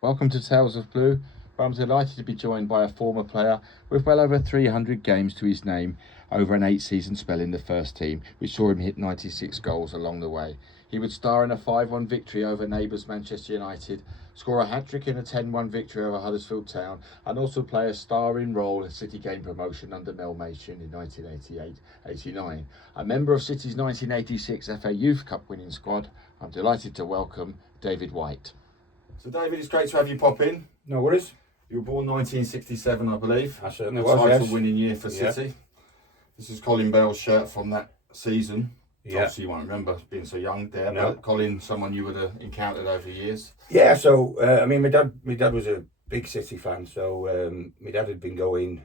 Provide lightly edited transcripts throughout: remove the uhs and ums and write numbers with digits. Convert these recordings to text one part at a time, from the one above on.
Welcome to Tales of Blue, where I'm delighted to be joined by a former player with well over 300 games to his name over an 8-season spell in the first team, which saw him hit 96 goals along the way. He would star in a 5-1 victory over neighbours Manchester United, score a hat-trick in a 10-1 victory over Huddersfield Town, and also play a starring role in City gained promotion under Mel Machin in 1988-89. A member of City's 1986 FA Youth Cup winning squad, I'm delighted to welcome David White. So David, it's great to have you pop in. No worries. You were born 1967, I believe. I certainly a was, title yes. winning year for City. Yeah. This is Colin Bell's shirt from that season. Yeah. Obviously you won't remember being so young there, no. But Colin, someone you would have encountered over the years. Yeah, so, my dad was a big City fan, so my dad had been going,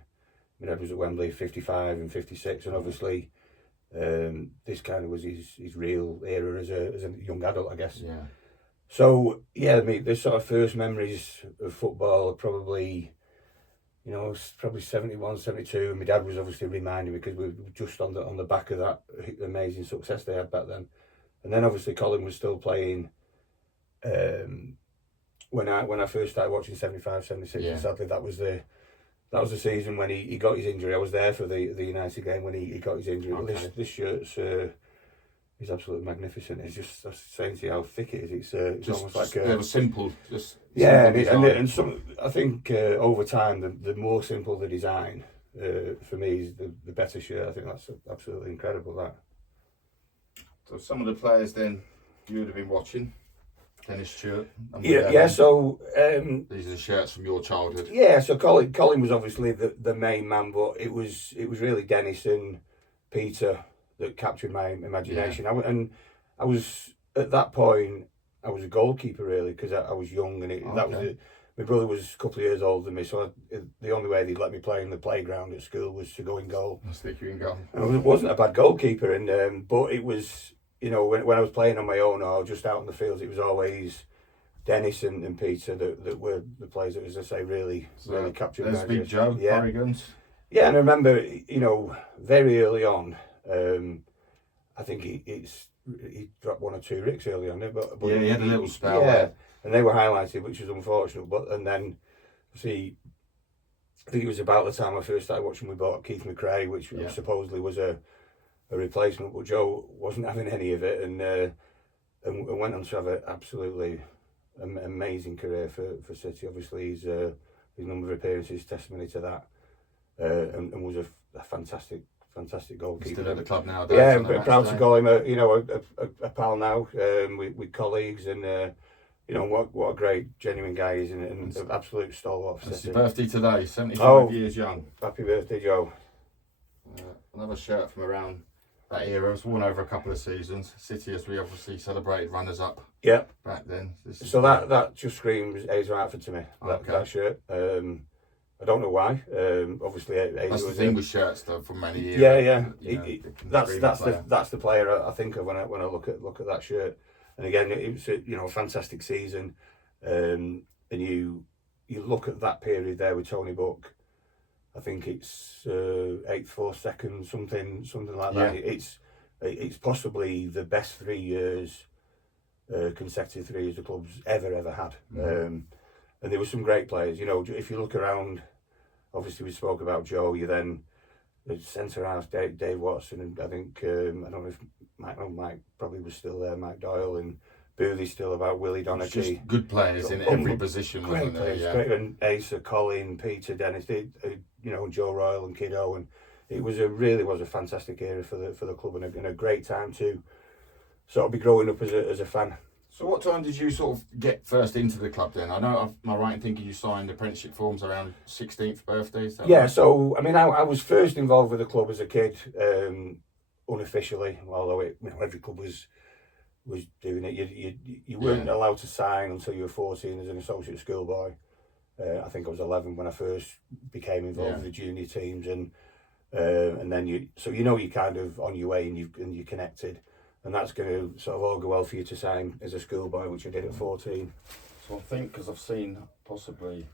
my dad was at Wembley 55 and 56, and obviously this kind of was his real era as a young adult, I guess. Yeah. So, yeah, the sort of first memories of football are probably, probably 71, 72. And my dad was obviously reminding me because we were just on the back of that amazing success they had back then. And then obviously Colin was still playing when I first started watching 75, 76. Yeah. And sadly that was the season when he got his injury. I was there for the United game when he got his injury. Okay. This shirt's it's absolutely magnificent. It's just saying to you how thick it is. It's almost like a simple, and some. I think over time, the more simple the design, for me, is the better shirt. I think that's absolutely incredible. That. So some of the players then you would have been watching. Dennis Stewart. Yeah. So these are shirts from your childhood. Yeah. So Colin was obviously the main man, but it was really Dennis and Peter that captured my imagination. Yeah. I was at that point. I was a goalkeeper really because I was young, and that was it. My brother was a couple of years older than me, so the only way they'd let me play in the playground at school was to go in goal. Stick you in goal. I wasn't a bad goalkeeper, and but it was when I was playing on my own or just out in the fields, it was always Dennis and Peter that were the players that, as I say, really captured my imagination. Big Joe, yeah. Corrigans. Yeah, and I remember very early on. I think he dropped one or two ricks early on it, but yeah, he had a little spell. Yeah, there. And they were highlighted, which was unfortunate. And then, I think it was about the time I first started watching. We bought Keith McRae, which supposedly was a replacement, but Joe wasn't having any of it, and went on to have an absolutely amazing career for City. Obviously, his number of appearances testimony to that, and was a fantastic goalkeeper. He's still at the club now. Yeah, I'm proud to call him a pal now, with colleagues, and what a great genuine guy he is, and an absolute stalwart for City. It's his birthday today, 75 years young. Happy birthday, Joe. Another shirt from around that era. It was worn over a couple of seasons. City, as we obviously celebrated runners up. Yeah. Back then. So that just screams A's Radford to me. That shirt. I don't know why. Obviously, that's the thing with shirts though for many years. Yeah. That's the player I think of when I look at that shirt. And again, it was a fantastic season. And you look at that period there with Tony Buck. I think it's 8th, 4th, 2nd, something like that. It's possibly the best 3 years, consecutive 3 years the club's ever had. Mm-hmm. And there were some great players. If you look around, obviously we spoke about Joe. You then the centre half Dave Watson, and I think I don't know if Mike probably was still there. Mike Doyle and Boothie's still about. Willie Donaghy. Just good players in every position. Great players, great. And Asa, Colin, Peter, Dennis, Joe Royal and Kiddo, and it was really was a fantastic era for the club, and a great time to sort of be growing up as a fan. So what time did you sort of get first into the club then? I know, am I right in thinking you signed apprenticeship forms around 16th birthday? Yeah, right? So, I was first involved with the club as a kid, unofficially, although every club was doing it. You weren't allowed to sign until you were 14 as an associate schoolboy. I think I was 11 when I first became involved with the junior teams, and then you're kind of on your way and you're connected. And that's going to sort of all go well for you to sign as a schoolboy, which I did at 14. So I think, because I've seen possibly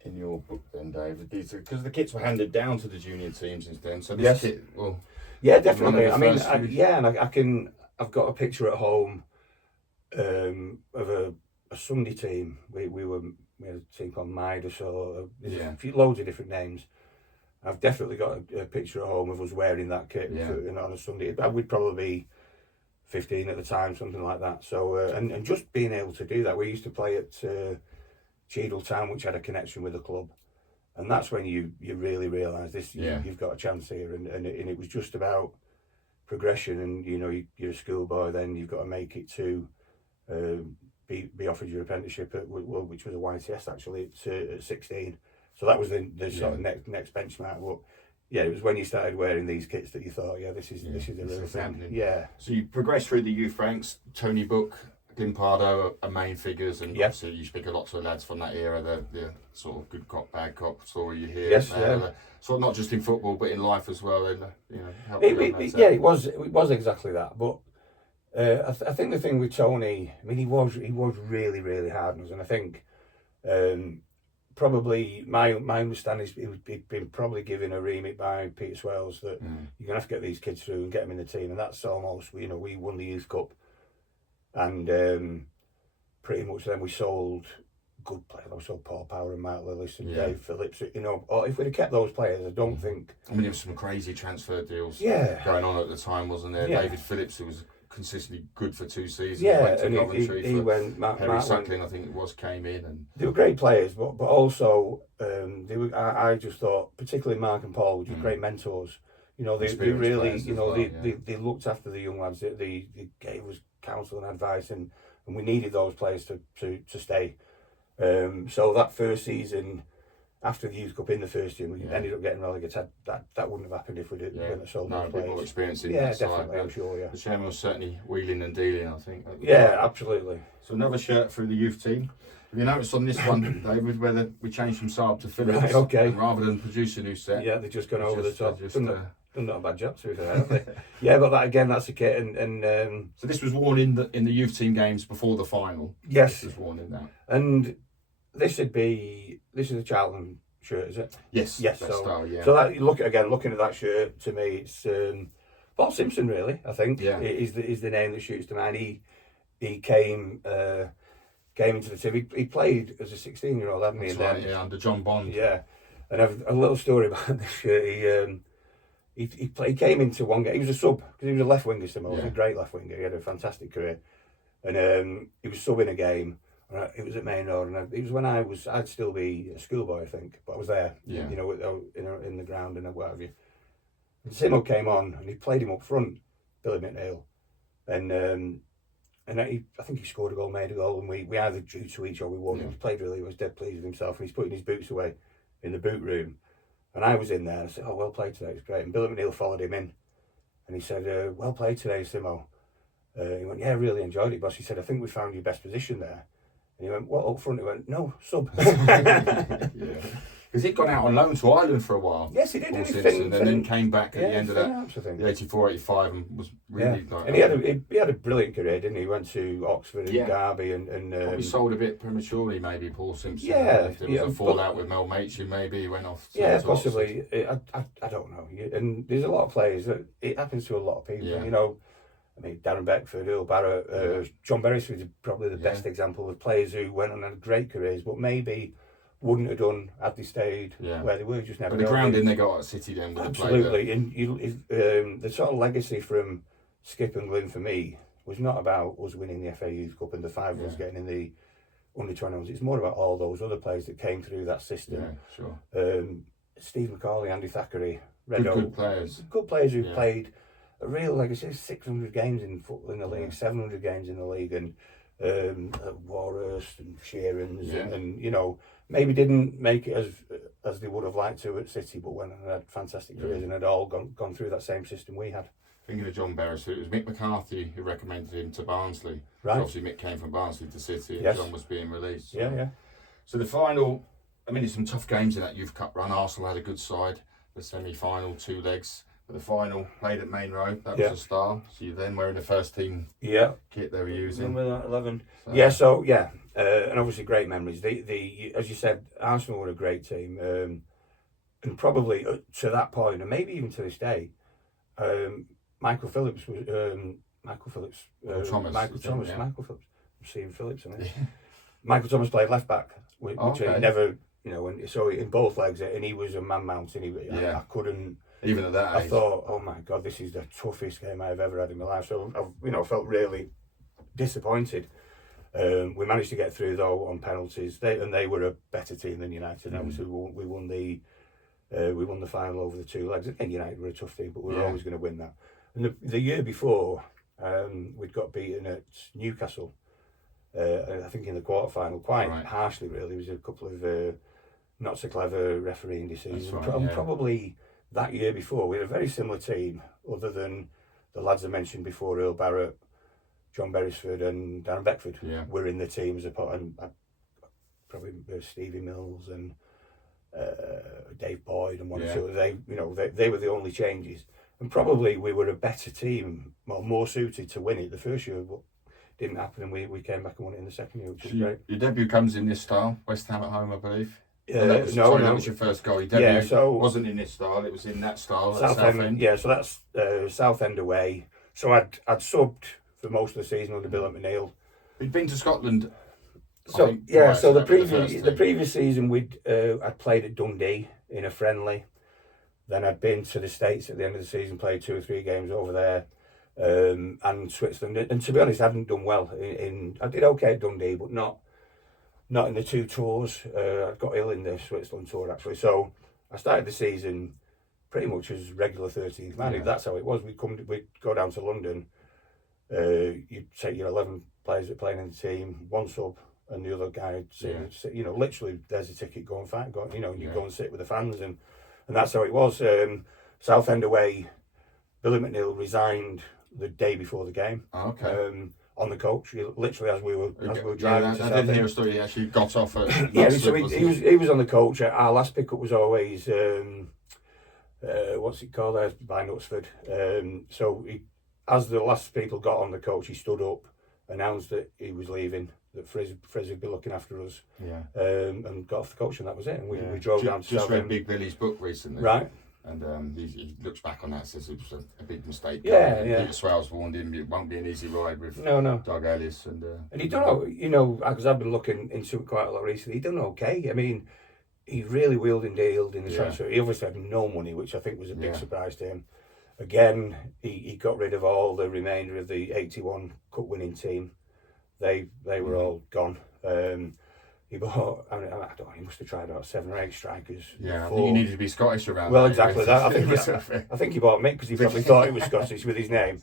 in your book then, David, because the kits were handed down to the junior teams since then. So this kit, definitely. I've got a picture at home of a Sunday team. We had a team called Midas, or Yeah. loads of different names. I've definitely got a picture at home of us wearing that kit on a Sunday. We'd probably be 15 at the time, something like that. So and just being able to do that. We used to play at Cheadle Town, which had a connection with the club, and that's when you really realise this. You've got a chance here, and it was just about progression. And you know, you're a schoolboy, then you've got to make it to be offered your apprenticeship at, which was a YTS actually at 16. So that was the sort of next benchmark. But yeah, it was when you started wearing these kits that you thought, this is the real thing. Happening. Yeah. So you progressed through the youth ranks. Tony Book, Glimpardo are main figures, and obviously you speak a lot to the lads from that era. The sort of good cop, bad cop story you hear. Yes. So not just in football, but in life as well. And it was exactly that. But I think the thing with Tony, I mean, he was really, really hard on us, and I think. Probably my understanding is he'd been probably given a remit by Peter Swales that you're gonna have to get these kids through and get them in the team, and that's almost we won the youth cup, and pretty much then we sold good players. We sold Paul Power and Mark Lillis and Dave Phillips. Or if we'd have kept those players, I don't think. I mean, there was some crazy transfer deals going on at the time, wasn't there? Yeah. David Phillips, who was consistently good for 2 seasons. Yeah, went to and Coventry he went. Harry Suckling, I think it was, came in, and they were great players, but also I just thought, particularly Mark and Paul, were just great mentors. You know, they really, they looked after the young lads. They gave us counsel and advice, and we needed those players to stay. So that first season, after the Youth Cup in the first year, we ended up getting relegated. That wouldn't have happened if we didn't have sold those players. A bit more experience in that definitely, side. I'm sure, yeah. The chairman was certainly wheeling and dealing, I think. Absolutely. So another shirt through the youth team. Have you noticed on this one, David, whether we changed from Saab to Phillips? Right, okay. And rather than produce a new set. Yeah, they've just gone over the top. Done not a bad job, to be fair, haven't they? But that again, that's a kit, and so this was worn in the youth team games before the final. Yes, this was worn in that. And this is a Charlton shirt, is it? Yes. So, style, yeah. So that looking at that shirt, to me, it's Paul Simpson, really. I think is the name that shoots to mind. He came into the team. He played as a 16-year-old, hadn't he? That's right, under John Bond. Yeah, and I've a little story about this shirt. He came into one game. He was a sub because he was a left winger. He was a great left winger. He had a fantastic career, and he was sub in a game. It was at Main Road, and it was when I'd still be a schoolboy, I think, but I was there, in the ground and what have you. And Simo came on, and he played him up front, Billy McNeil, and I think he scored a goal, made a goal, and we either drew to each or we won. He played really, he was dead pleased with himself, and he's putting his boots away in the boot room, and I was in there, and I said, "Oh, well played today, it was great." And Billy McNeil followed him in, and he said, "Well played today, Simo." He went, "Yeah, I really enjoyed it, boss." He said, "I think we found your best position there." And he went, "What, up front?" He went, "No, sub." Because he'd gone out on loan to Ireland for a while. Yes, he did. And then came back at the end of that, the 84-85, and was really like. And he had a brilliant career, didn't he? He went to Oxford and Derby, and probably sold a bit prematurely, maybe, Paul Simpson. Yeah, there was a fallout with Mel Machin, maybe he went off. Possibly. I don't know. And there's a lot of players that it happens to a lot of people. Yeah. You know, I mean, Darren Beckford, Earl Barrett, John Beresford is probably the best example of players who went on and had great careers, but maybe wouldn't have done had they stayed where they were. Just never. But the grounding they got at City then would have played. Absolutely, and the sort of legacy from Skip and Glyn for me was not about us winning the FA Youth Cup and the five of us getting in the under-21s. It's more about all those other players that came through that system. Yeah, sure. Steve McCauley, Andy Thackeray, good players. Good players who played a real legacy. 600 games in the league, 700 games in the league, and Warhurst and Sheerans, and you know, maybe didn't make it as they would have liked to at City, but went and had fantastic careers and had all gone through that same system we had. Thinking of John Beresford, it was Mick McCarthy who recommended him to Barnsley. Right. So obviously Mick came from Barnsley to City, and John was being released. Yeah. So the final, I mean, there's some tough games in that Youth Cup run. Arsenal had a good side. The semi-final, 2 legs. But the final, played at Main Road. That was a star. So you're then wearing the first team kit they were using. Number 11. And obviously great memories. The as you said, Arsenal were a great team. And probably to that point, and maybe even to this day, Michael Phillips was Michael Phillips. Thomas. Michael Phillips. I'm seeing Phillips in it. Michael Thomas played left back, which Okay. he never, and so in both legs, and he was a man mountain. I couldn't. Even at that age. I thought, oh my God, this is the toughest game I've ever had in my life. So I felt really disappointed. We managed to get through though on penalties. They were a better team than United. Obviously, we won the final over the two legs. And United were a tough team, but we were always going to win that. And the year before, we'd got beaten at Newcastle. I think in the quarter-final, quite harshly really. There was a couple of not so clever refereeing decisions. Probably that year before, we had a very similar team, other than the lads I mentioned before, Earl Barrett, John Beresford and Darren Beckford were in the team as a part, and probably Stevie Mills and Dave Boyd and one or two. They were the only changes, and probably we were a better team, more suited to win it the first year, but didn't happen, and we came back and won it in the second year, which was great. Your debut comes in this style, West Ham at home, I believe. That was your first goal. Your debut wasn't in this style; it was in that style. Southend. Yeah, so that's Southend away. So I'd subbed for most of the season under Bill McNeil. You'd been to Scotland. So the previous season I'd played at Dundee in a friendly. Then I'd been to the States at the end of the season, played 2 or 3 games over there, and Switzerland. And to be honest, I hadn't done well. I did okay at Dundee, but not in the 2 tours. I got ill in the Switzerland tour actually. So I started the season pretty much as regular 13th man. Yeah. That's how it was. We'd go down to London. You'd take your 11 players that are playing in the team, one sub, and the other guy. Literally, there's a ticket. Go and fight. You go and sit with the fans, and that's how it was. Southend away. Billy McNeil resigned the day before the game. Oh, okay. On the coach, literally as we were driving. I didn't hear a story. He actually got off at. So he was on the coach. Our last pickup was always what's it called? By Knutsford. So as the last people got on the coach, he stood up, announced that he was leaving, that Frizz would be looking after us, and got off the coach, and that was it. And we drove down to Just read Big Billy's book recently. Right. And he looks back on that, says it was a big mistake. Peter Swales warned him it won't be an easy ride with Doug Ellis. And he done, because I've been looking into it quite a lot recently, he done okay. I mean, he really wheeled and dealed in the transfer. He obviously had no money, which I think was a big surprise to him. Again, he got rid of all the remainder of the 81 cup winning team. They were all gone. He bought, I don't know, he must have tried out 7 or 8 strikers. Yeah, I think he needed to be Scottish around. Well, exactly that. I think he bought Mick because he probably thought he was Scottish with his name.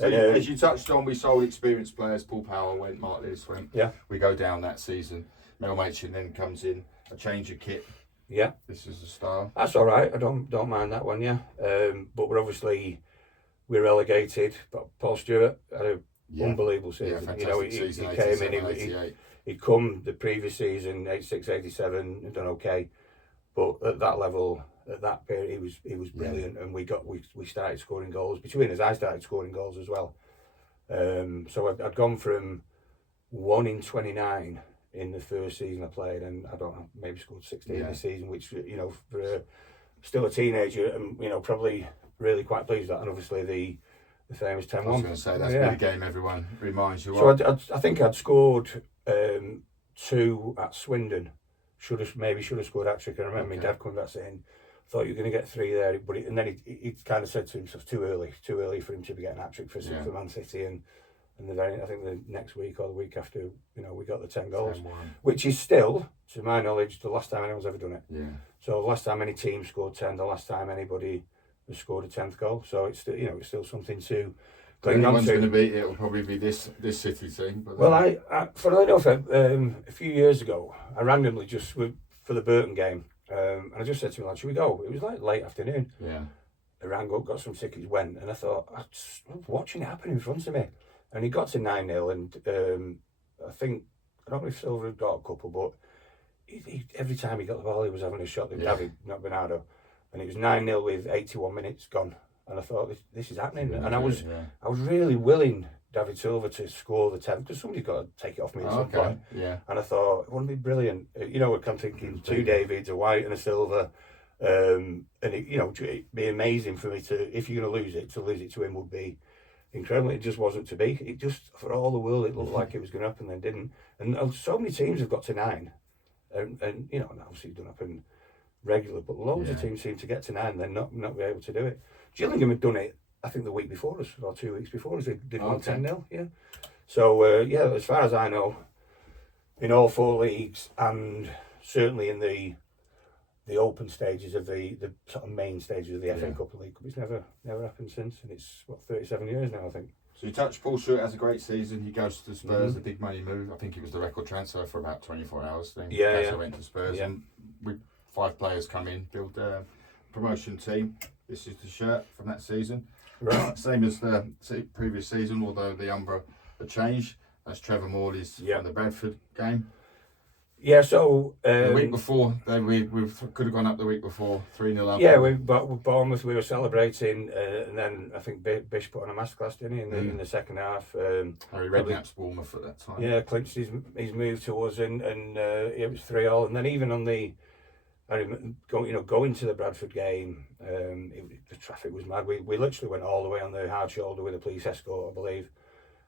So as you touched on, we sold experienced players. Paul Power went, Mark Lewis went. Yeah. We go down that season. Mel Machin then comes in, a change of kit. Yeah. This is the style. That's all right. I don't mind that one, but we're relegated. But Paul Stewart had an unbelievable season. Season, he came in, he'd come the previous season, 86, 87, and done okay. But at that level, at that period, he was brilliant, and we started scoring goals. Between us, I started scoring goals as well. So I'd gone from 1 in 29 in the first season I played, and I don't know, maybe scored 16 this season, which for still a teenager, and probably really quite pleased with that. And obviously the famous 10-1. I was going to say that's the game everyone reminds you of. So I think I'd scored 2 at Swindon. Should have scored hat-trick. I remember my dad coming back saying, "Thought you were going to get 3 there," but and then he kind of said to himself, too early for him to be getting hat-trick for Man City, and I think the next week or the week after, we got the 10 goals, 10-1. Which is still, to my knowledge, the last time anyone's ever done it. Yeah. So the last time any team scored 10, the last time anybody has scored a 10th goal. So it's still, it's still something to cling on to. Going to beat it will probably be this City team. But well, I funnily enough, a few years ago, I randomly just for the Burton game, and I just said to my lad, "Should we go?" It was like late afternoon. Yeah. I rang up, got some tickets, went, and I thought, I was watching it happen in front of me. And he got to 9-0, and I don't know if Silver had got a couple, but he every time he got the ball, he was having a shot with David, not Bernardo. And it was 9-0 with 81 minutes gone. And I thought, this is happening. And I was really willing David Silva to score the 10th, because somebody's got to take it off me at some point. Yeah. And I thought, wouldn't it be brilliant? I'm thinking 2 Davids, a White and a Silva. And it'd be amazing for me to, if you're going to lose it to him would be incredible. It just wasn't to be. It just, for all the world, it looked like it was going to happen, then didn't. And so many teams have got to 9, and you know, and obviously it doesn't happen regular, but loads of teams seem to get to 9 and then not be able to do it. Gillingham had done it, I think, the week before us, or 2 weeks before us. They did 10-0, yeah. So, yeah, as far as I know, in all 4 leagues, and certainly in the open stages of the sort of main stages of the FA Cup and League Cup, it's never happened since, and it's, 37 years now, I think. So you touched Paul Stewart has a great season. He goes to Spurs, the big money move. I think he was the record transfer for about 24 hours. Then went to Spurs, and with 5 players come in, build a promotion team. This is the shirt from that season. Right. Same as the previous season, although the umbra had changed. That's Trevor Morley's from the Bradford game. Yeah, so the week before, we could have gone up the week before, 3-0 up. Yeah, with Bournemouth, we were celebrating, and then I think Bish put on a masterclass, didn't he, in the second half. Harry Redknapp's Bournemouth at that time. Yeah, clinched his move to us, and it was 3-0. And then even on the, I remember going to the Bradford game, the traffic was mad. We literally went all the way on the hard shoulder with a police escort, I believe.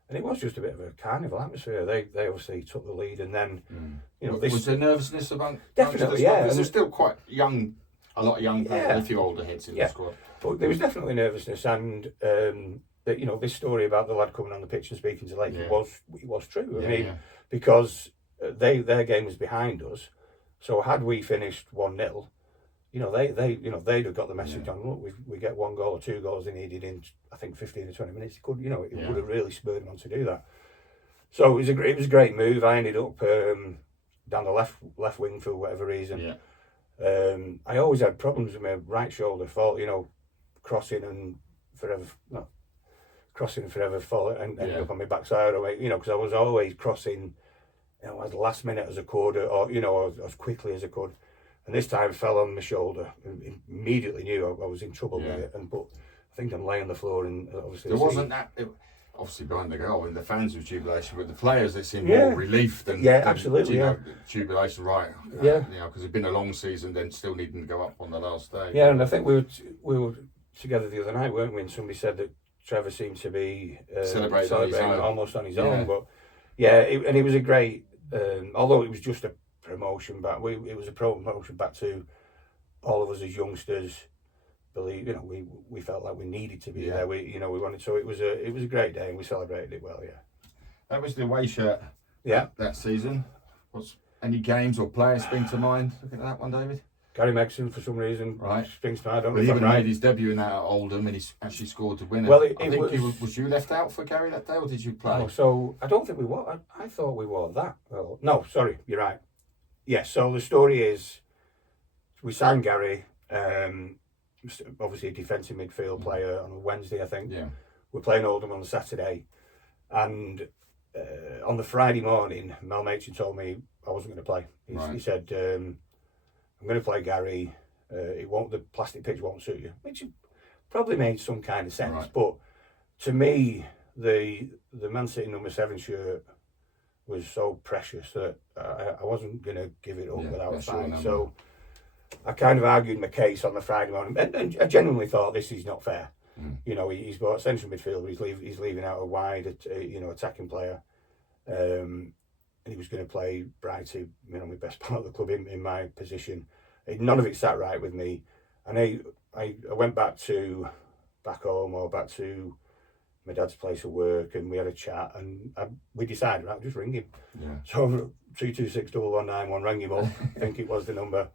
And it was just a bit of a carnival atmosphere. They obviously took the lead, and then was there nervousness about? Definitely, yeah. Because there's still quite young, a lot of young players, and a few older heads in the squad. But there was definitely nervousness, and that this story about the lad coming on the pitch and speaking to Lake, it was true. I mean, because their game was behind us, so had we finished 1-0. They'd have got the message on. Look, we get 1 goal or 2 goals they needed in, I think, 15 or 20 minutes. It could, it would have really spurred them on to do that. So it was a great move. I ended up down the left wing for whatever reason. Yeah. I always had problems with my right shoulder fault. Crossing and forever fall and ended up on my backside. Or because I was always crossing, at the last minute as I could, or as quickly as I could. And this time fell on my shoulder. Immediately knew I was in trouble with it. But I think I'm laying on the floor, and obviously there wasn't that. Obviously behind the goal, and the fans with jubilation, with the players, it seemed more relief than absolutely jubilation, right? Because it'd been a long season, then still needing to go up on the last day. Yeah, and I think we were together the other night, weren't we? And somebody said that Trevor seemed to be celebrating almost on his own. But and it was a great. Although it was just a promotion back, it was a promotion back to all of us as youngsters. Believe we felt like we needed to be there. We wanted, so it was a great day, and we celebrated it well. Yeah, that was the away shirt. Yeah, that season. What's any games or players spring to mind? Looking at that one, David. Gary Megson, for some reason, springs to mind. I don't know if I'm right. He made his debut in that at Oldham, and he actually scored the winner. Well, I think was you left out for Gary that day, or did you play? No, so I don't think we wore. I thought we wore that. Well, no, sorry, you're right. Yes. So the story is, we signed Gary. Obviously a defensive midfield player on a Wednesday, I think. Yeah. We're playing Oldham on the Saturday, and on the Friday morning, Mel Machin told me I wasn't going to play. He said, "I'm going to play Gary. The plastic pitch won't suit you," which probably made some kind of sense. Right. But to me, the Man City number 7 shirt was so precious that I wasn't going to give it up without a fight. So I kind of argued my case on the Friday morning, and I genuinely thought this is not fair. He's bought central midfielder, he's leaving out a wide, attacking player, and he was going to play Brighty, my best part of the club in my position. None of it sat right with me, and I went back home or back to my dad's place of work, and we had a chat, and we decided, right, just ring him. Yeah. So 3261191 rang him up. I think it was the number.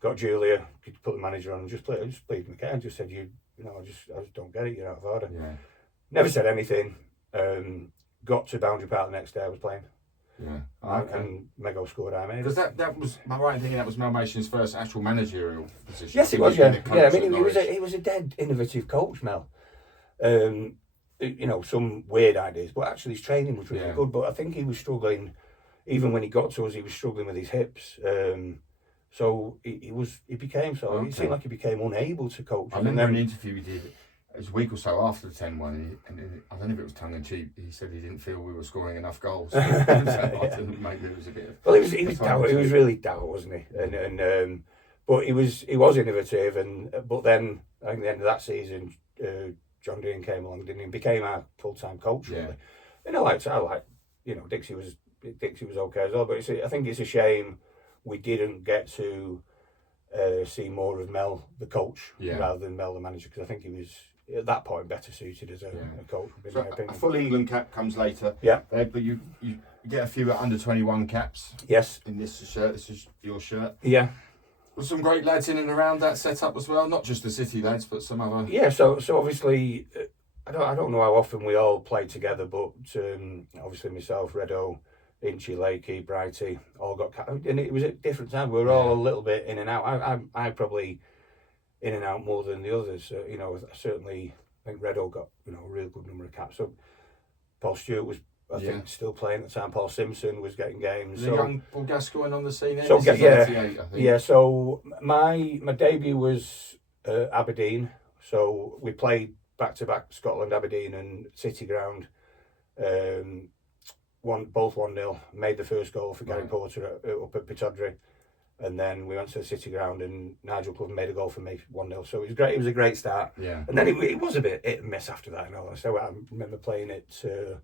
Got Julia, put the manager on, and just played my card. And just said, I just don't get it. You're out of order. Yeah. Never said anything. Got to Boundary Park the next day. I was playing. Yeah. Okay. And Mego scored. I made. Because that was my right thinking. That was Mel Machin's first actual managerial position. Yes, it was. Yeah. I mean, he was a dead innovative coach, Mel. Some weird ideas, but actually his training was really good. But I think he was struggling, even when he got to us. He was struggling with his hips. So he became so. Okay. It seemed like he became unable to coach. I remember an interview we did. It was a week or so after the 10-1, and I don't know if it was tongue in cheek. He said he didn't feel we were scoring enough goals. Maybe it was a bit. Well, he was dour. He was really dour, wasn't he? But he was innovative, but then I think at the end of that season, John Dean came along, didn't he? And became our full-time coach, really. Yeah. And I like, Dixie was okay as well. But I think it's a shame we didn't get to see more of Mel, the coach, rather than Mel, the manager, because I think he was, at that point, better suited as a coach, in my opinion. A full England cap comes later. Yeah. But you get a few under 21 caps. Yes. In this shirt. This is your shirt. Yeah. With some great lads in and around that setup as well. Not just the City lads, but some other. Yeah. So obviously, I don't know how often we all play together, but obviously myself, Redo, Inchy, Lakey, Brighty, all got and it was at different times. We were all a little bit in and out. I probably in and out more than the others. Certainly, I think Redo got a real good number of caps. So Paul Stewart was, I think, still playing at the time. Paul Simpson was getting games. The young Paul Gascoigne on the scene. So this is 98, I think. Yeah. So my debut was Aberdeen. So we played back-to-back Scotland, Aberdeen and City Ground. Both 1-0. Made the first goal for Gary Porter up at Pittodrie. And then we went to the City Ground and Nigel Clough made a goal for me, 1-0. So it was great. It was a great start. Yeah. And then it was a bit hit and miss after that. So I remember playing it a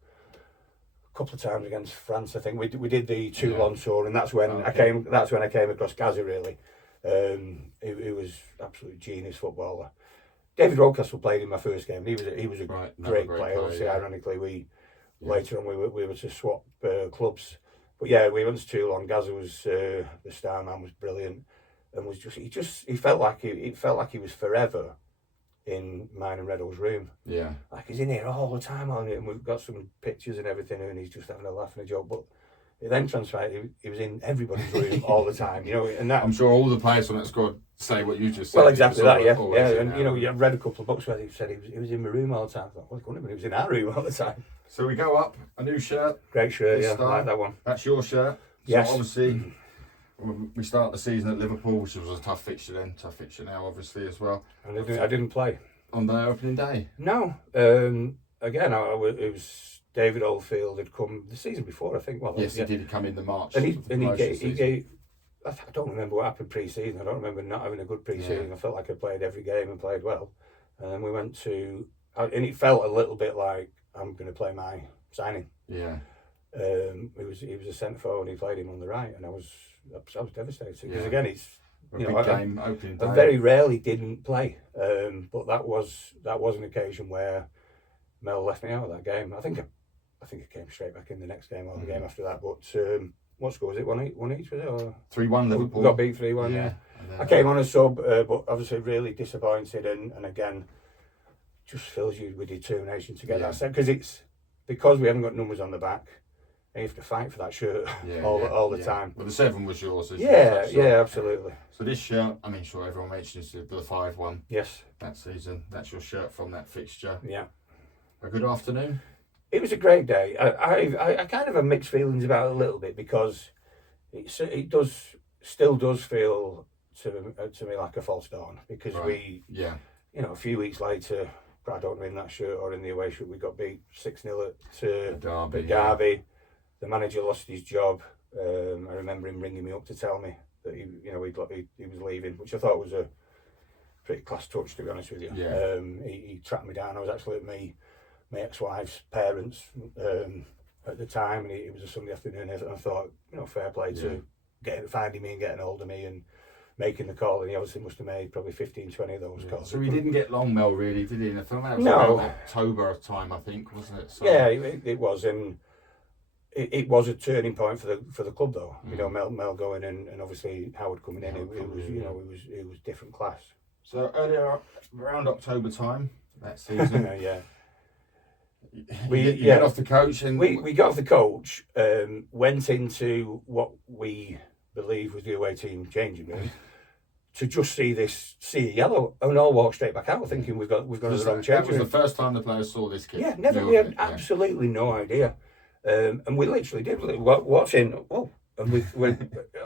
couple of times against France. I think we did the Toulon tour, and that's when I came. That's when I came across Gazza. Really, he was absolute genius footballer. David Rocastle played in my first game. He was a great player. Obviously, ironically, later on we were to swap clubs. But yeah, we went to Toulon. Gazza was the star man, was brilliant, and was he felt like he was forever in mine and Redo's room. Yeah, like he's in here all the time on it, and we've got some pictures and everything, and he's just having a laugh and a joke. But it then transpired he was in everybody's room all the time, and that. I'm sure all the players from that squad say what you just said. Well, exactly that, yeah. And I've read a couple of books where they said he was in my room all the time. I thought, well, he was in our room all the time. So we go up, a new shirt. Great shirt, I like that one. That's your shirt. Yes. So obviously, we start the season at Liverpool, which was a tough fixture then, tough fixture now, obviously, as well. And I didn't play. On the opening day? No. Again, it was David Oldfield had come the season before, I think. Well, yes, he did come in the March. And he gave. I don't remember what happened pre-season. I don't remember not having a good pre-season. I felt like I played every game and played well. And then we went to, and it felt a little bit like I'm going to play my signing. Yeah. He was a centre forward and he played him on the right, and I was devastated because again it's big game opening day. I very rarely didn't play, but that was an occasion where Mel left me out of that game. I think I came straight back in the next game or the game after that. But what score was it? 1-1 each, was it? Or 3-1 Liverpool. Got beat 3-1. Yeah. I came on as sub, but obviously really disappointed, and again just fills you with determination to get that set because we haven't got numbers on the back. You have to fight for that shirt all the time. Well, the 7 was yours. Absolutely. So this shirt, I mean, sure everyone mentions the 5-1. Yes. That season. That's your shirt from that fixture. Yeah. A good afternoon. It was a great day. I kind of have mixed feelings about it a little bit because it still does feel to me like a false dawn because a few weeks later, I don't know in that shirt or in the away shirt, we got beat 6-0 at Derby. Yeah. The manager lost his job. I remember him ringing me up to tell me that he was leaving, which I thought was a pretty class touch, to be honest with you. Yeah. He tracked me down. I was actually at my ex-wife's parents at the time, and it was a Sunday afternoon, and I thought, fair play to finding me and getting hold of me and making the call, and he obviously must have made probably 15-20 of those calls. So he didn't get long, Mel, really, did he? That was around October time, I think, wasn't it? So... Yeah, it was, and it was a turning point for the club, though. Mel going and obviously Howard coming in. It was different class. So earlier around October time that season, we get off the coach and we got off the coach. Went into what we believe was the away team changing room to just see a yellow, and all walked straight back out thinking we've got the wrong change. That was the first time the players saw this kid. Yeah, never. We had absolutely no idea. And we literally did. Watching, and we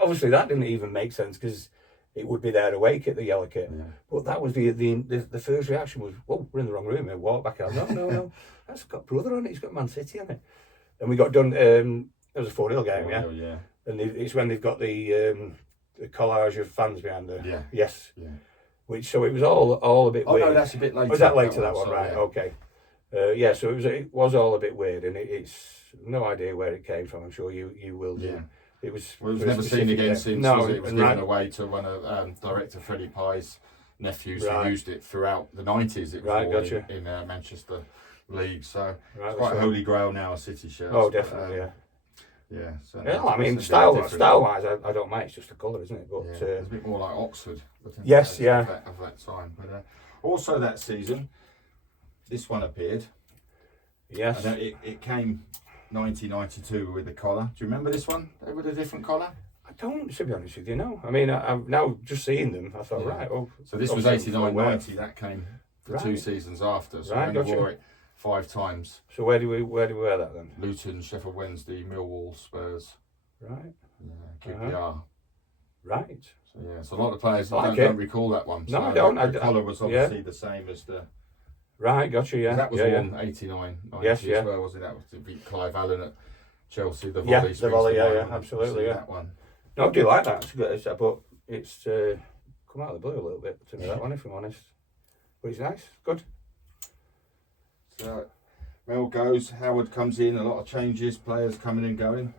obviously that didn't even make sense because it would be there away kit, the yellow kit. Yeah. But that was the first reaction was, we're in the wrong room. And walk back out. No, that's got brother on it. He's got Man City on it. And we got done. It was a 4-0 game, yeah. And it's when they've got the collage of fans behind there. Yeah. Yes. Yeah. so it was all a bit Oh weird. no, that's a bit later. Was that later, that one? sorry, Right, yeah. okay. Yeah, so it was all a bit weird, and it's no idea where it came from. I'm sure you will do. Yeah. It was. Well, it was never seen again since. No, Was it? It was and given away to one of director Freddie Pye's nephews who used it throughout the 90s. It was all gotcha. in Manchester League, so Right, it's quite holy grail now, City shirts. Oh, definitely, but, yeah. So Yeah, I mean, style-wise, I don't mind. It's just the colour, isn't it? But yeah, it's a bit more like Oxford. Yes, of that time. But also that season, this one appeared. Yes. And it came 1992 with the collar. Do you remember this one? With a different collar? I don't, to be honest with you, no. I mean, I've now just seeing them, I thought, right. Oh, so this was 89-90. That came for 2 seasons after. So I only wore it 5 times. So where do we wear that then? Luton, Sheffield Wednesday, Millwall, Spurs. Right. Yeah, QPR. Right. So yeah, so a lot of players like don't recall that one. No, so I don't. The collar was obviously the same as the. Right, gotcha. Yeah. That was worn 89, 90 as well, wasn't it? That was to beat Clive Allen at Chelsea. The volley. Yeah, the volley. Yeah, absolutely. Yeah. That one. No, I do like that. It's good, but it's come out of the blue a little bit to me, that one, if I'm honest. But it's nice. Good. So Mel goes, Howard comes in, a lot of changes, players coming and going.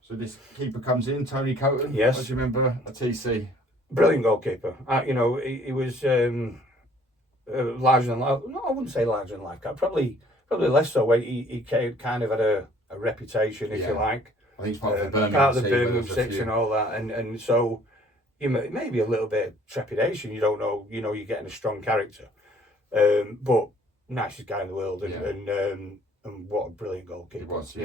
So this keeper comes in, Tony Coton. Yes. What do you remember? A TC. Brilliant goalkeeper. You know, he was larger than life. No, I wouldn't say larger than life. Probably less so. Where he kind of had a reputation, if you like. I think it's part of the Birmingham Six and all that, and so you maybe a little bit of trepidation. You don't know. You know, you're getting a strong character, but nicest guy in the world, and what a brilliant goalkeeper. He was, he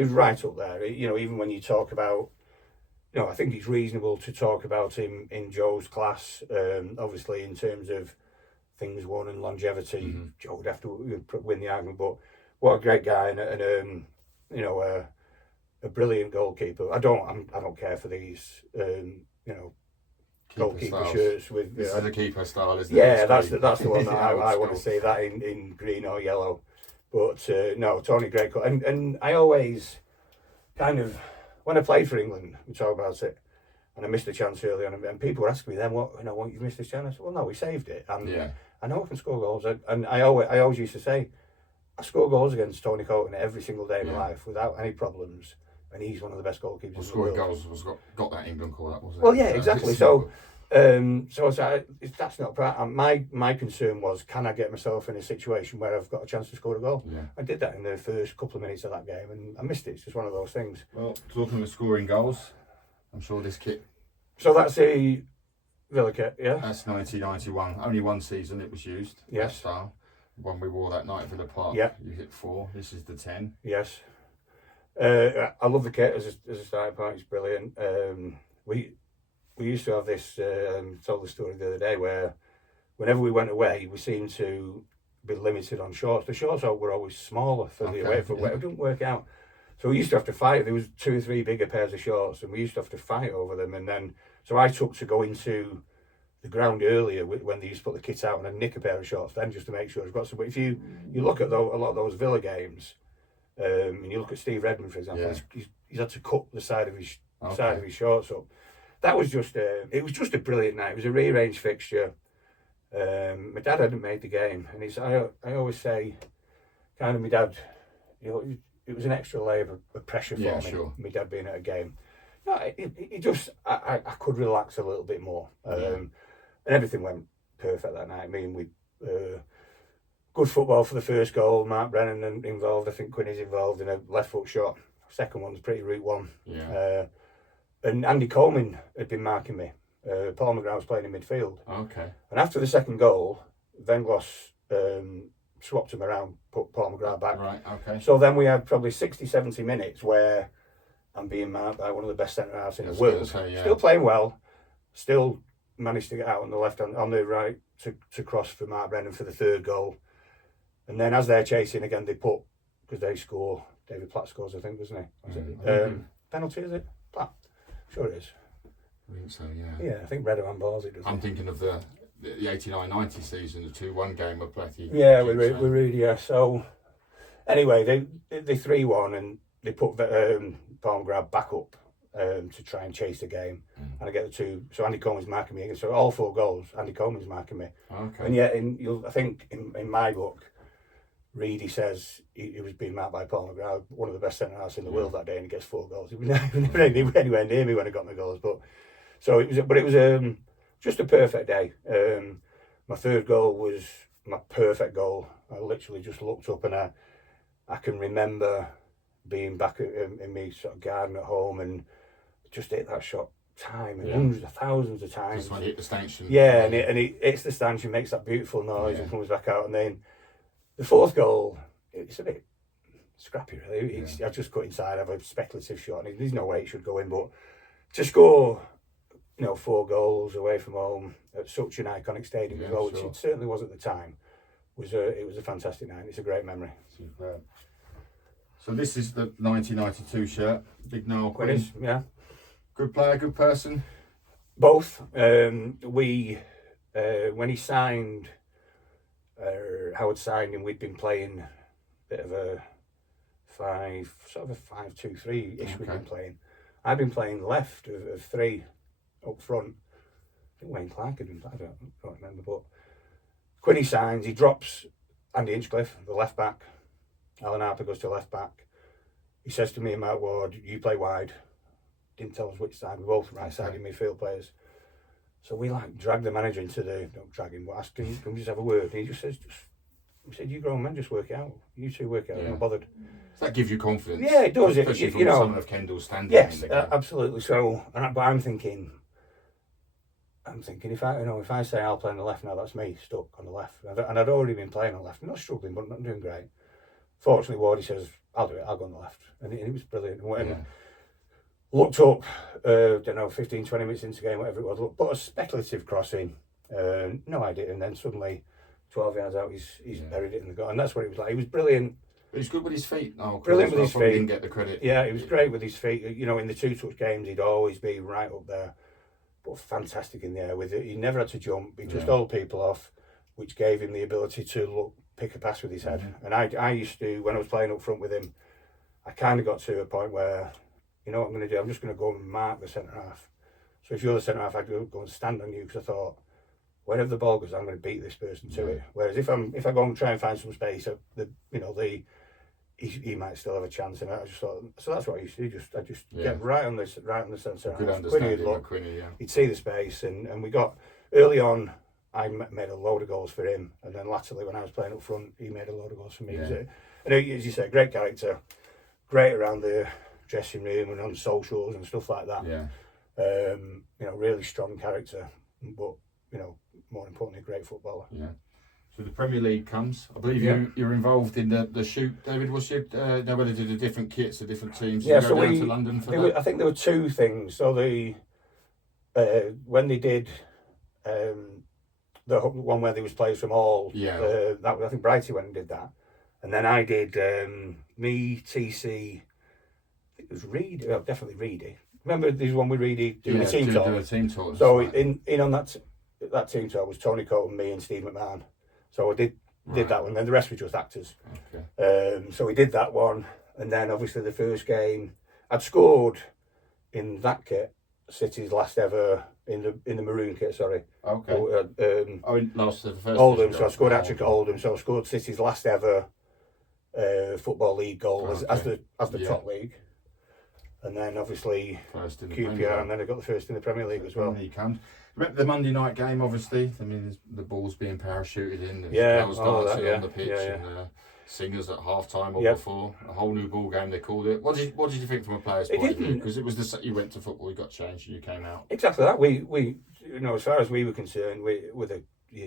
was right up there. You know, even when you talk about, you know, I think it's reasonable to talk about him in Joe's class. Obviously, in terms of things won and longevity, Joe would have to win the argument. But what a great guy, and you know, a brilliant goalkeeper. I don't care for these, you know, goalkeeper shirts with. This is a keeper style, isn't it? Yeah, that's the one that I want to see, that in green or yellow. But no, Tony, great cut. And I always kind of, when I played for England, we talk about it, and I missed a chance early on, and people were asking me then, what you've missed this chance? I said, well, no, we saved it, and I know I can score goals, and I always used to say, I score goals against Tony Coton every single day of my life without any problems, and he's one of the best goalkeepers in the world. Scoring goals got that England call, that wasn't it? Well, yeah, exactly. So that's not my concern was, can I get myself in a situation where I've got a chance to score a goal? Yeah. I did that in the first couple of minutes of that game, and I missed it. It's just one of those things. Well, talking of scoring goals, I'm sure this kit. So that's a Villa kit, yeah. That's 1991. Only one season it was used. Yes. That style. One we wore that night at Villa Park. Yeah. You hit 4. This is the 10. Yes. I love the kit as a starting point. It's brilliant. We used to have this. Told the story the other day where, whenever we went away, we seemed to be limited on shorts. The shorts were always smaller for the away. It didn't work out. So we used to have to fight. There was 2 or 3 bigger pairs of shorts, and we used to have to fight over them. And then, so I took to go into the ground earlier when they used to put the kit out, and then nick a pair of shorts then just to make sure I've got some. But if you look at a lot of those Villa games, and you look at Steve Redmond, for example, he's had to cut the side of his shorts up. That was just it was just a brilliant night. It was a rearranged fixture. My dad hadn't made the game, and I always say, kind of, my dad, you know, it was an extra layer of pressure for me. Sure. My dad being at a game. No, it just I could relax a little bit more. And everything went perfect that night. I mean, we good football for the first goal. Mark Brennan involved. I think Quinny's involved in a left foot shot. Second one was pretty route one. Yeah. And Andy Coleman had been marking me. Paul McGrath was playing in midfield. Okay. And after the second goal, Venglos swapped him around, put Paul McGrath back. Right, okay. So then we had probably 60, 70 minutes where I'm being marked by one of the best centre-halves in the world. Still playing well. Still managed to get out on the left, on the right, to cross for Mark Brennan for the third goal. And then as they're chasing again, they put, because they score, David Platt scores, I think, doesn't he? Penalty, is it? Platt? Sure it is. I think so, yeah. Yeah, I think Redder handballs it, doesn't I'm thinking of the 89-90 season, the 2-1 game with Platty. Yeah, we really, yeah. So, anyway, they 3-1 and they put Palm Grab back up to try and chase the game. And I get the two. So Andy Coleman's marking me again. So all 4 goals, Andy Coleman's marking me. Okay. And yet, I think in my book, Reedy says he was being marked by Paul McGrath, one of the best centre halves in the world that day, and he gets 4 goals. He was never anywhere near me when I got my goals, but it was just a perfect day. My 3rd goal was my perfect goal. I literally just looked up and I can remember being back in my sort of garden at home and just hit that shot time and hundreds of thousands of times. Just when it hit the stanchion. Yeah, and it hits the stanchion, makes that beautiful noise and comes back out, and then the 4th goal, it's a bit scrappy, really. I just cut inside, have a speculative shot, and there's no way it should go in. But to score, 4 goals away from home at such an iconic stadium as well, which it certainly was at the time, it was a fantastic night. It's a great memory. Superb. So this is the 1992 shirt, Big Niall Quinn. Yeah. Good player, good person. Both. When he signed. Howard signed him, we'd been playing a bit of a 5-2-3-ish. We'd been playing. I'd been playing left of 3 up front. I think Wayne Clark had been, I don't remember, but Quinny signs, he drops Andy Hinchcliffe, the left back. Alan Harper goes to left back. He says to me and Mark Ward, you play wide. Didn't tell us which side, we're both right-sided midfield players. So we drag the manager into don't drag him, but ask him, can we just have a word? And he just says, we said, you grown men, just work it out. You two work it out, I'm not bothered. So that gives you confidence. Yeah, it does. Especially from someone of Kendall's standing. Yes, absolutely. So, but I'm thinking, if I say I'll play on the left now, that's me stuck on the left. And I'd already been playing on the left. I'm not struggling, but not doing great. Fortunately, Wardy says, I'll do it, I'll go on the left. And it was brilliant. Looked up, 15, 20 minutes into the game, whatever it was, but a speculative crossing, no idea, and then suddenly 12 yards out, he's buried it in the goal, and that's what it was like. He was brilliant. But he's good with his feet. Brilliant with his feet. Didn't get the credit. Yeah, he was great with his feet. In the 2-touch games, he'd always be right up there, but fantastic in the air with it. He never had to jump. He just held people off, which gave him the ability to pick a pass with his head. And I used to, when I was playing up front with him, I kind of got to a point where, you know what I'm going to do? I'm just going to go and mark the centre half. So if you're the centre half, I'd go and stand on you, because I thought, wherever the ball goes, I'm going to beat this person to it. Whereas if I go and try and find some space, he might still have a chance. And I just thought, so that's what I used to do. I just get right on the centre half. Quinny, he'd see the space, and we got early on. I made a load of goals for him, and then latterly when I was playing up front, he made a load of goals for me. And as you say, great character, great around the dressing room and on socials and stuff like that. Really strong character, but more importantly, a great footballer. So the Premier League comes. I believe you're involved in the shoot, David. Was you? Nobody did the different kits, the different teams. Did you go down to London for that? I think there were 2 things. So when they did the one where there was players from all, I think Brighty went and did that, and then I did TC. It was Reedy, definitely Reedy. Remember, there's one with Reedy doing a team tour. So in on that team tour was Tony Coton, me, and Steve McMahon. So I did that one. Then the rest were just actors. So we did that one, and then obviously the first game, I'd scored in that kit, City's last ever in the maroon kit. Sorry. Lost the first. Oldham. So I scored hat-trick at Oldham. So I scored City's last ever football league goal as the top league. And then obviously QPR, and then I got the first in the Premier League as well. Remember the Monday night game, obviously? I mean, the ball's being parachuted in, there's girls dancing on the pitch, and singers at half-time or before. A whole new ball game, they called it. What did you think from a player's point of view? Because it was you went to football, you got changed, and you came out. Exactly that. We as far as we were concerned, we were the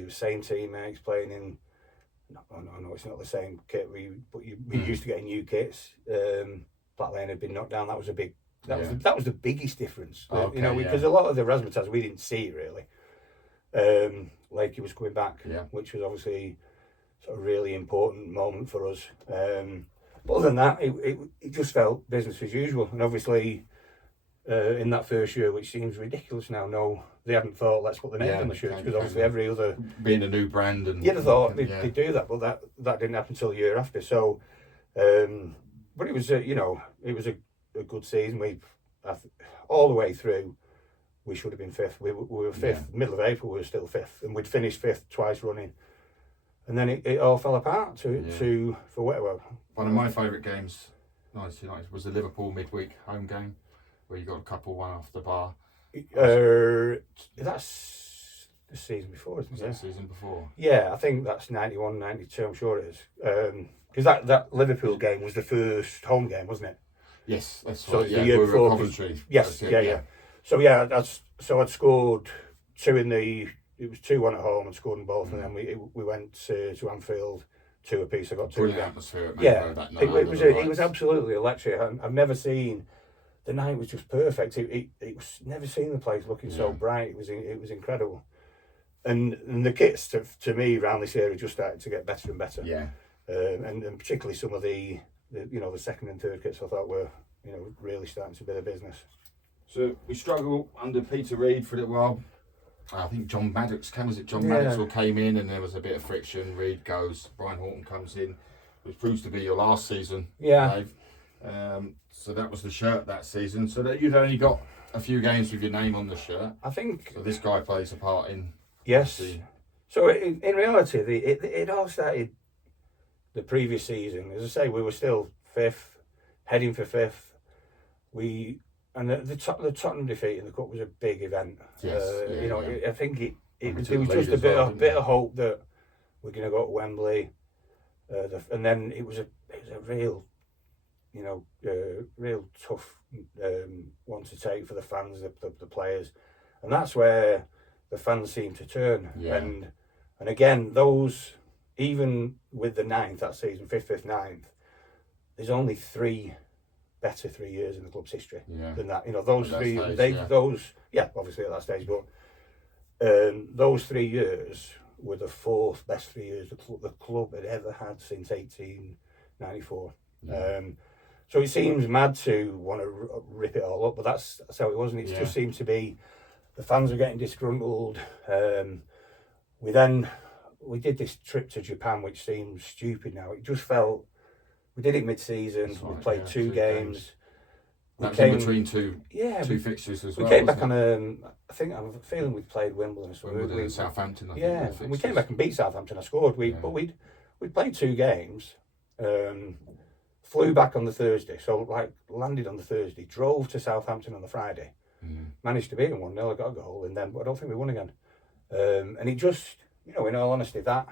same teammates playing in. No, it's not the same kit. We used to get new kits. Black Lane had been knocked down. That was a big. That was the biggest difference. Because a lot of the razzmatazz we didn't see really. Lakey was coming back, which was obviously sort of really important moment for us. But other than that, it just felt business as usual. And obviously, in that first year, which seems ridiculous now, they hadn't thought, let's put the names on the shirts, because obviously every other being a new brand, and you'd have thought they'd do that, but that didn't happen until the year after. So. But it was, it was a good season. We all the way through, we should have been fifth. We were fifth. Yeah. Middle of April, we were still fifth, and we'd finished fifth twice running. And then it all fell apart for whatever. One of my favourite games, 1990, was the Liverpool midweek home game, where you got a couple one off the bar. That's the season before, isn't it? Was that the season before? Yeah, I think that's 91, 92, I'm sure it is. Because that Liverpool game was the first home game, wasn't it? Yes, that's right. Yeah, we were at Coventry. Yes, yeah. So yeah, I'd scored two in the. It was 2-1 at home and scored in both, and then we went to Anfield 2 apiece. I got 2. Brilliant atmosphere at Mango that night. It was absolutely electric. I've never seen. The night was just perfect. It was never seen the place looking so bright. It was incredible, and the kits to me around this area just started to get better and better. Yeah, and particularly some of the second and third kits I thought were really starting to be the business. So we struggled under Peter Reid for a little while. I think John Maddox came in, and there was a bit of friction. Reid goes, Brian Horton comes in, which proves to be your last season. Yeah. Dave. So that was the shirt that season. So that you'd only got a few games with your name on the shirt. I think. So this guy plays a part in. Yes. So in reality, it all started the previous season. As I say, we were still fifth, heading for fifth. And the Tottenham defeat in the cup was a big event. Yes, I think there was just a bit of hope that we're going to go to Wembley, and then it was a real, real tough one to take for the fans, the players, and that's where the fans seem to turn. Yeah. And again, those, even with the 9th that season, 5th, 9th, there's only 3 better 3 years in the club's history than that. Those three, obviously at that stage, but those 3 years were the 4th best 3 years the club had ever had since 1894. Yeah. So it seems mad to want to rip it all up, but that's how it was, and it just seems to be the fans are getting disgruntled. We did this trip to Japan, which seems stupid now. It just felt. We did it mid-season. We played 2 games. That was in between two fixtures as well. We came back on I think I'm feeling we played Wimbledon. So Wimbledon and Southampton. I think, and we came back and beat Southampton. I scored. But we'd played 2 games. Flew back on the Thursday. So landed on the Thursday. Drove to Southampton on the Friday. Managed to beat them 1-0. I got a goal, and then I don't think we won again. And it just, in all honesty, that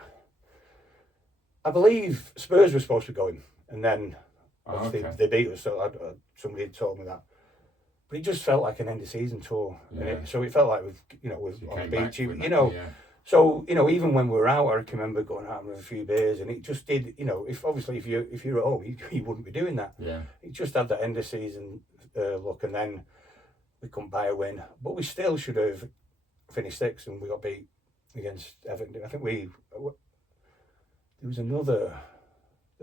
I believe Spurs were supposed to be going. And then they beat us, so somebody had told me that. But it just felt like an end of season tour. Yeah. So it felt like we're on the beach. So even when we were out, I can remember going out with a few beers, and it just did. If you're at home, you wouldn't be doing that. Yeah. It just had that end of season look, and then we couldn't buy a win, but we still should have finished 6th, and we got beat against Everton. I think there was another.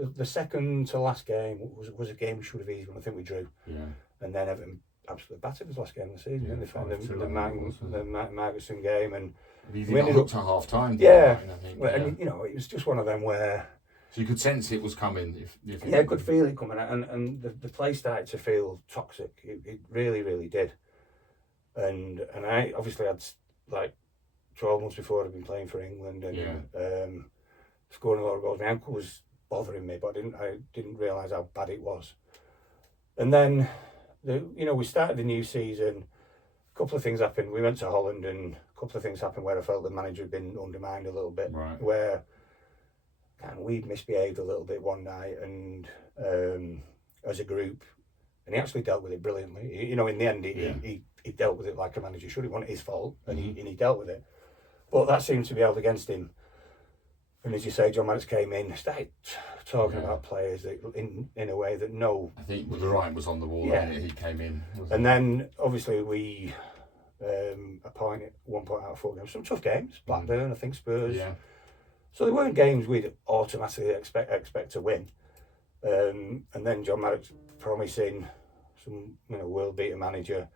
The second to last game was a game we should have easily won. I think we drew. Yeah. And then Everton absolutely battered us last game of the season. They found the Margaretson game, and we ended up to half time. And it was just one of them where. So you could sense it was coming. I could feel it coming out, and the play started to feel toxic. It really, really did. And I obviously had 12 months before I'd been playing for England and scoring a lot of goals. My ankle was bothering me, but I didn't realise how bad it was. And then, we started the new season. A couple of things happened. We went to Holland, and a couple of things happened where I felt the manager had been undermined a little bit. Right. Where we'd misbehaved a little bit one night, and as a group, and he actually dealt with it brilliantly. In the end, he dealt with it like a manager should. It wasn't his fault, and he dealt with it. But that seemed to be held against him. And as you say, John Maddox came in, started talking about players that, in a way that I think the writing was on the wall when he came in. And then, obviously, we appointed 1 point out of 4 games. Some tough games. Blackburn, I think Spurs. Yeah. So they weren't games we'd automatically expect to win. And then John Maddox promising some world-beater manager,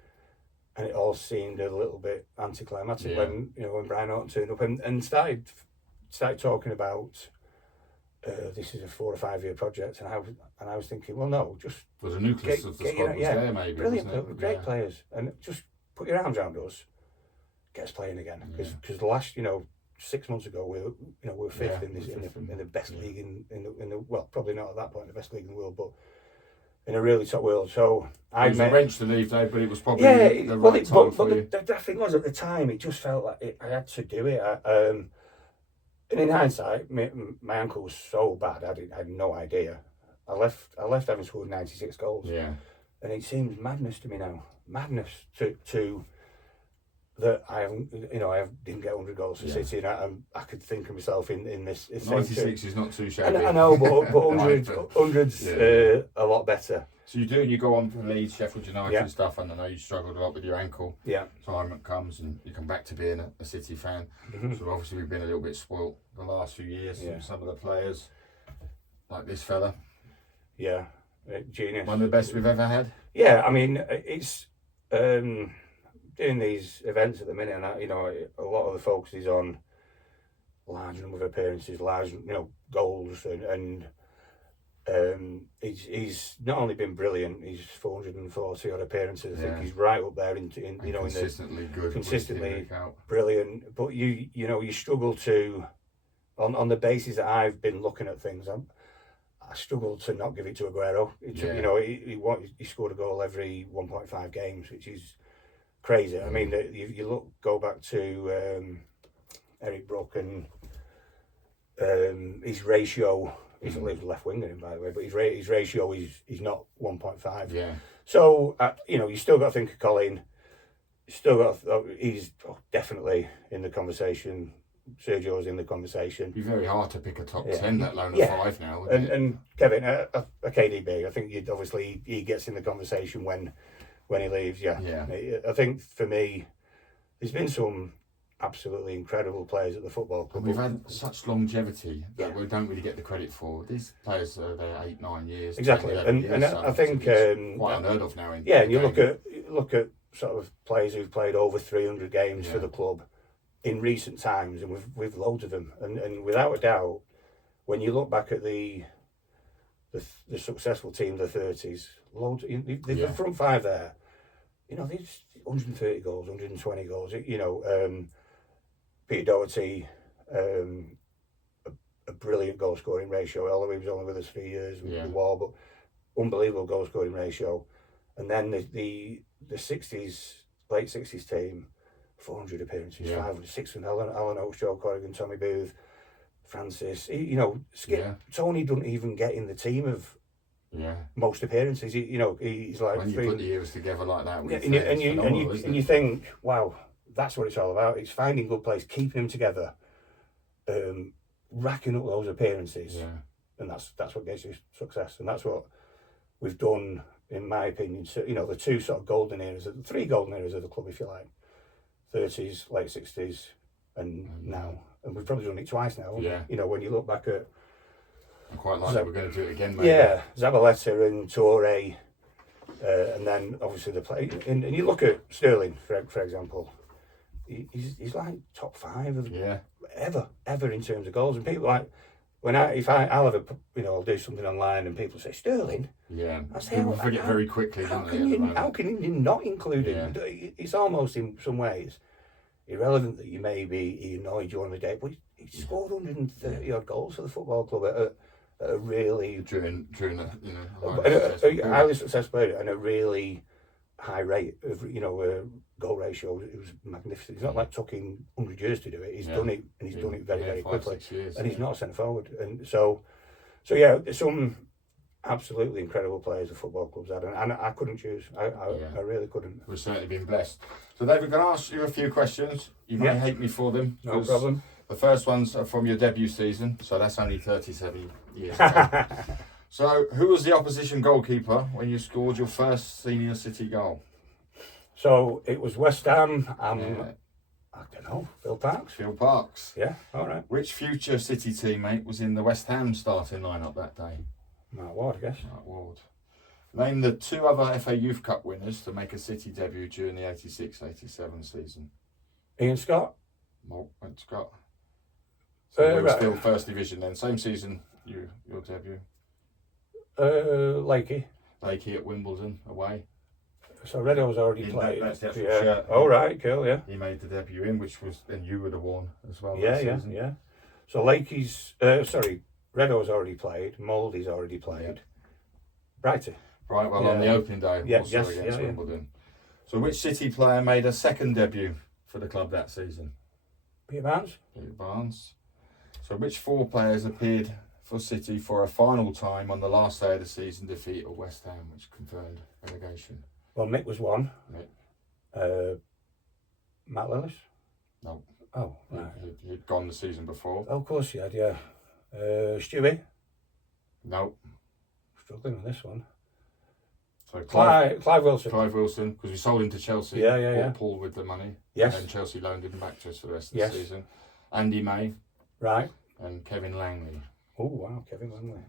and it all seemed a little bit anticlimactic when Brian Horton turned up and started talking about this is a 4 or 5 year project, and I was thinking, well, no, just Well, the nucleus of the squad was there, maybe. Brilliant, wasn't it? great players, and just put your arms around us, get us playing again. Because the last, 6 months ago, we were fifth in the best league in the well, probably not at that point the best league in the world, but in a really top world. So it was a wrench to leave, Dave, but it was probably the right time for you. But the thing was, at the time, it just felt like I had to do it. And in hindsight, my ankle was so bad, I had no idea. I left having scored 96 goals. Yeah. And it seems madness to me now. Madness to that I didn't get 100 goals for City, and I could think of myself in this. 96 is not too shabby. I know, but hundreds a lot better. So you go on for Leeds, Sheffield United and stuff, and I know you struggled a lot with your ankle. Yeah. Time comes and you come back to being a City fan. Mm-hmm. So obviously we've been a little bit spoilt the last few years from some of the players, like this fella. Yeah, genius. One of the best we've ever had. Yeah, I mean, it's doing these events at the minute, and a lot of the focus is on large number of appearances, large goals, and he's not only been brilliant. He's 440 odd appearances. I think he's right up there in consistently good, consistently brilliant. But you struggle to, on the basis that I've been looking at things. I struggle to not give it to Aguero. He scored a goal every 1.5 games, which is crazy. I mean, go back to Eric Brook and his ratio. He's a left winger, by the way, but his ratio is not 1.5. Yeah. So you still got to think of Colin. He's definitely in the conversation. Sergio's in the conversation. It'd be very hard to pick a top 10, let alone a 5 now. And Kevin, a KDB, I think he gets in the conversation when he leaves. Yeah. I think for me, there's been some absolutely incredible players at the football club. And we've had such longevity that we don't really get the credit for. These players are there 8-9 years. Exactly, 10, years, and I think quite unheard of now. And you look at sort of players who've played over 300 games for the club in recent times, and we've loads of them, and without a doubt, when you look back at the successful team of the 30s, loads the front five there, these 130 goals, 120 goals, Peter Doherty, a brilliant goal scoring ratio, although he was only with us 3 years with the Wall, but unbelievable goal scoring ratio. And then the 60s, late 60s team, 400 appearances, 500, 600, Alan Oates, Joe Corrigan, Tommy Booth, Francis. Skip. Tony doesn't even get in the team of most appearances. He's like when you put the years together like that. And you think, wow, that's what it's all about. It's finding good players, keeping them together, racking up those appearances, and that's what gets you success. And that's what we've done, in my opinion. So, the two sort of golden eras, the three golden eras of the club, if you like. 30s, late 60s, and now. And we've probably done it twice now. Yeah. When you look back at... I quite like that we're going to do it again, maybe. Yeah, Zabaleta and Toure, and then obviously the play. And you look at Sterling, for example, he's like top 5 of ever in terms of goals. And people like, I'll do something online and people say, Sterling? Yeah, I say, people forget very quickly, how can you not include him? It's almost in some ways irrelevant that you maybe he annoyed you on the day, but he scored 130 odd goals for the football club at a really during a highly successful player and a really high rate of goal ratio. It was magnificent. It's not like taking 100 years to do it. He's done it, and he's done it very, very quickly. 5-6 years, and he's not a centre forward. And so there's some absolutely incredible players the football club's had, and I couldn't choose. I really couldn't. We've certainly been blessed. So David, going to ask you a few questions. You may hate me for them. No problem. The first ones are from your debut season, so that's only 37 years ago. So, who was the opposition goalkeeper when you scored your first senior City goal? So it was West Ham. I don't know, Phil Parks. Phil Parks. Yeah, all right. Which future City teammate was in the West Ham starting lineup that day? Mark Ward, I guess. Mark Ward. Name the 2 other FA Youth Cup winners to make a City debut during the 86-87 season. Ian Scott. Malt went Scott. So we were right. still first division then. Same season your debut? Lakey. Lakey at Wimbledon away. So Redo's already In played. that's the actual yeah. shirt. Oh right, cool, yeah. He made the debut in, which was then you would have worn as well. Yeah, that yeah, season. yeah. So Lakey's, Redo's already played. Mouldy's already played. Brighty. Right, well, on the opening day, also against Wimbledon. So which City player made a second debut for the club that season? Peter Barnes. Peter Barnes. So which 4 players appeared for City for a final time on the last day of the season defeat at West Ham, which confirmed relegation? Well, Mick was one. Mick. Matt Lillis? No. Oh, right. He'd gone the season before. Oh, of course he had, yeah. Stewie? No. Struggling with this one. So Clive Wilson. Clive Wilson, because we sold him to Chelsea. Yeah. Paul with the money. Yes. And then Chelsea loaned him back to us for the rest of the season. Andy May. Right. And Kevin Langley. Oh, wow, Kevin Langley.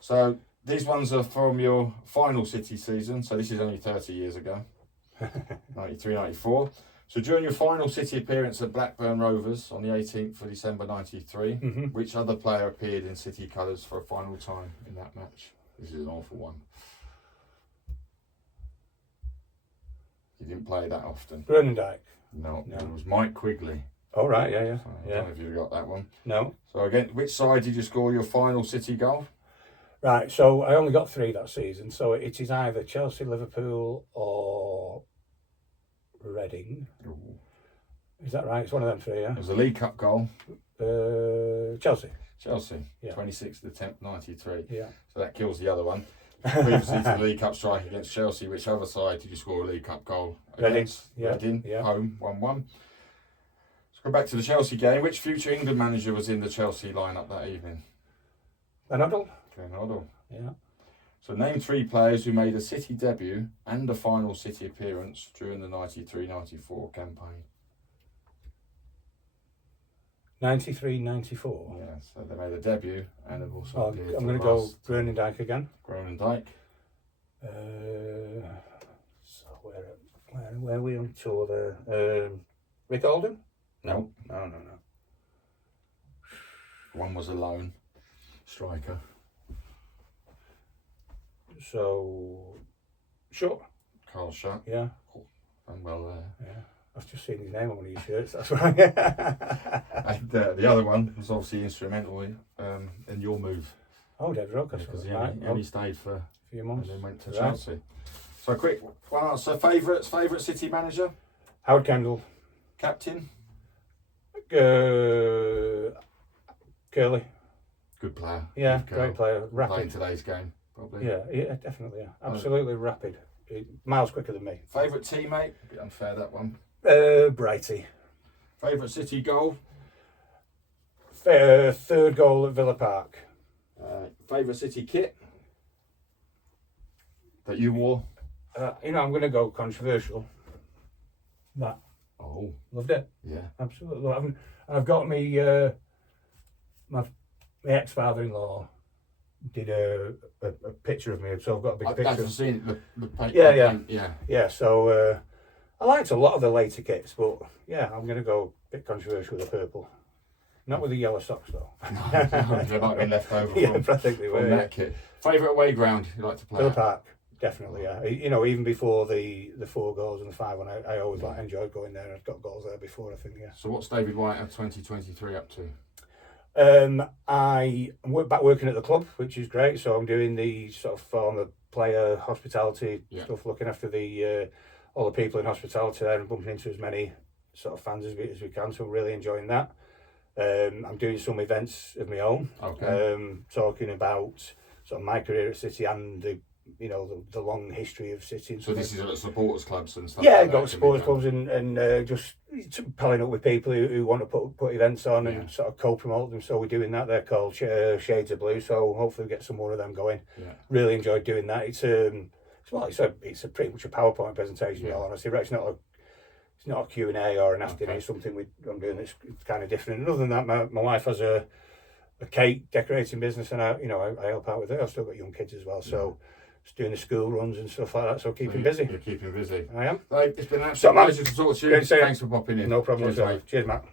So these ones are from your final City season. So this is only 30 years ago. 93, 94. So during your final City appearance at Blackburn Rovers on the 18th of December 93, which other player appeared in City colours for a final time in that match? This is an awful one. He didn't play that often. Groenendijk. No, it was Mike Quigley. Oh, right, yeah. So I don't know if you got that one. No. So again, which side did you score your final City goal? Right, so I only got 3 that season, so it is either Chelsea, Liverpool or Reading. Ooh. Is that right? It's one of them 3, yeah? It was a League Cup goal. Chelsea. Yeah. 26th of the 10th, 93. Yeah. So that kills the other one. Previously to the League Cup strike against Chelsea, which other side did you score a League Cup goal against? Reading, home, 1-1. Let's go back to the Chelsea game. Which future England manager was in the Chelsea lineup that evening? Glenn Hoddle. Yeah. So name 3 players who made a City debut and a final City appearance during the 93-94 campaign. 93-94. Yeah, so they made a debut and have also appeared. I'm going to go Groenendijk again. Groenendijk. So where are we on tour there? Rick Alden? No. One was a lone striker. So, sure. Carl Schack. Yeah. And well there. Yeah. I've just seen his name on one of your shirts, that's right. And the other one was obviously instrumental in your move. Oh, David Rokas. Because he only stayed for a few months. And then went to Chelsea. So quick one answer. Favourite City manager? Howard Kendall. Captain? Curly. Good player. Yeah, great player. Rapid. Playing today's game, probably. Yeah, definitely, yeah. Absolutely rapid. Miles quicker than me. Favourite teammate? A bit unfair, that one. Brighty. Favourite City goal? Third goal at Villa Park. Favourite City kit that you wore? I'm going to go controversial. That. Oh. Loved it. Yeah. Absolutely. I've got me, my ex-father-in-law did a picture of me, so I've got a big picture. I've seen it. Yeah, so I liked a lot of the later kits, but yeah, I'm going to go a bit controversial with the purple. Not with the yellow socks, though. No, they might have been left over from that kit. Favourite away ground you like to play Villa at? Park, definitely, yeah. Even before the 4 goals and the 5-1, I always enjoyed going there. I've got goals there before, I think, yeah. So what's David White at 2023 up to? I'm back working at the club, which is great. So I'm doing the sort of former player hospitality stuff, looking after the all the people in hospitality there and bumping into as many sort of fans as we can. So I'm really enjoying that. I'm doing some events of my own, talking about sort of my career at City and the long history of City. So this is at supporters clubs and stuff. Yeah, got supporters clubs and just palling up with people who want to put events on and sort of co-promote them. So we're doing that. They're called Shades of Blue. So hopefully we get some more of them going. Yeah. Really enjoyed doing that. It's a pretty much a PowerPoint presentation. In all honesty, it's not a Q&A or an asking me something I'm doing that's kind of different. And other than that, my wife has a cake decorating business, and I help out with it. I've still got young kids as well, so just doing the school runs and stuff like that. So keeping busy. You're keeping busy. I am. It's been an absolute pleasure to talk to you. Thanks for popping in. No problem. Cheers, Matt.